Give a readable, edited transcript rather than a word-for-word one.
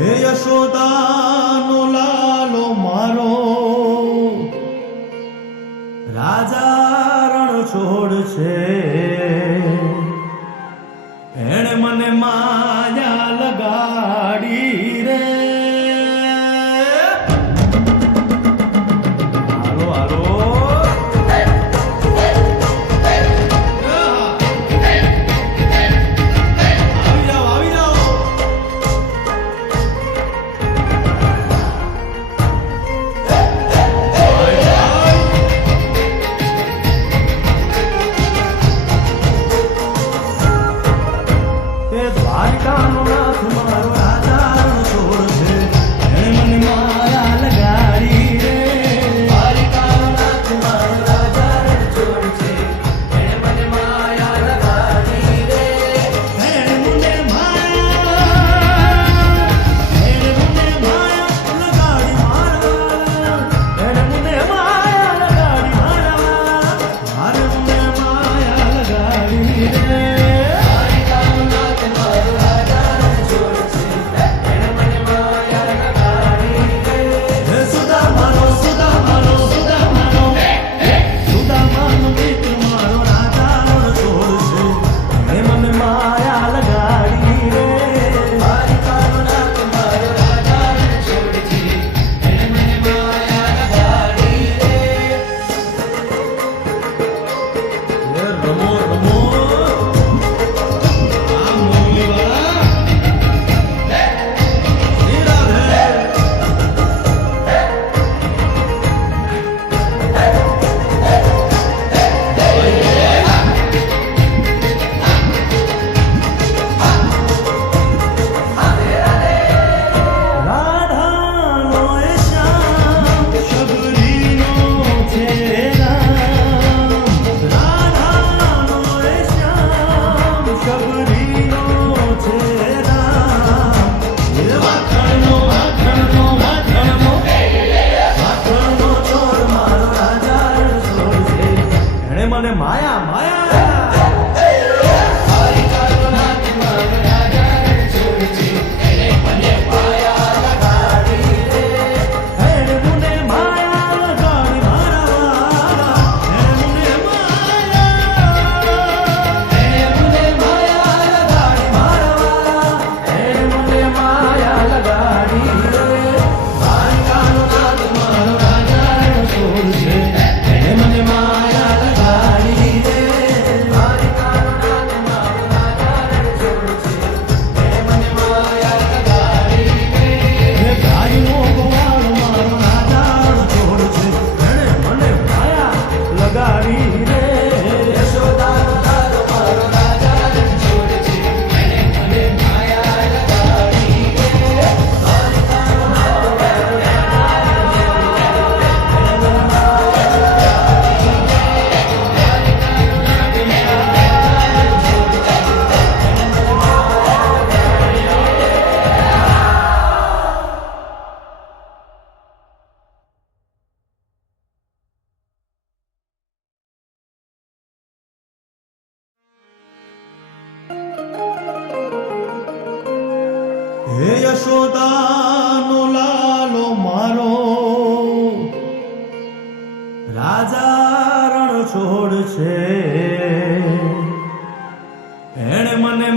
હે યશોદાનો લાલો મારો, રાજા રણ છોડ છે. એણે મને માયા લગાડી રે. હાલો હાલો આવી જાઓ. દ્વારકાનો નાથ મારો રાજા રણ છોડ છે. એણે મને માયા લગાડી રે. દ્વારકાનો નાથ મારો રાજા રણ છોડ છે. એણે મને માયા લગાડી રે. એણે મને માયા લગાડી મારા. એણે મને માયા લગાડી મારા. મારે મને માયા લગાડી રે. મને માયા માયા હે યશોદાનો લાલો મારો, રાજા રણ છોડ છે. એણે મને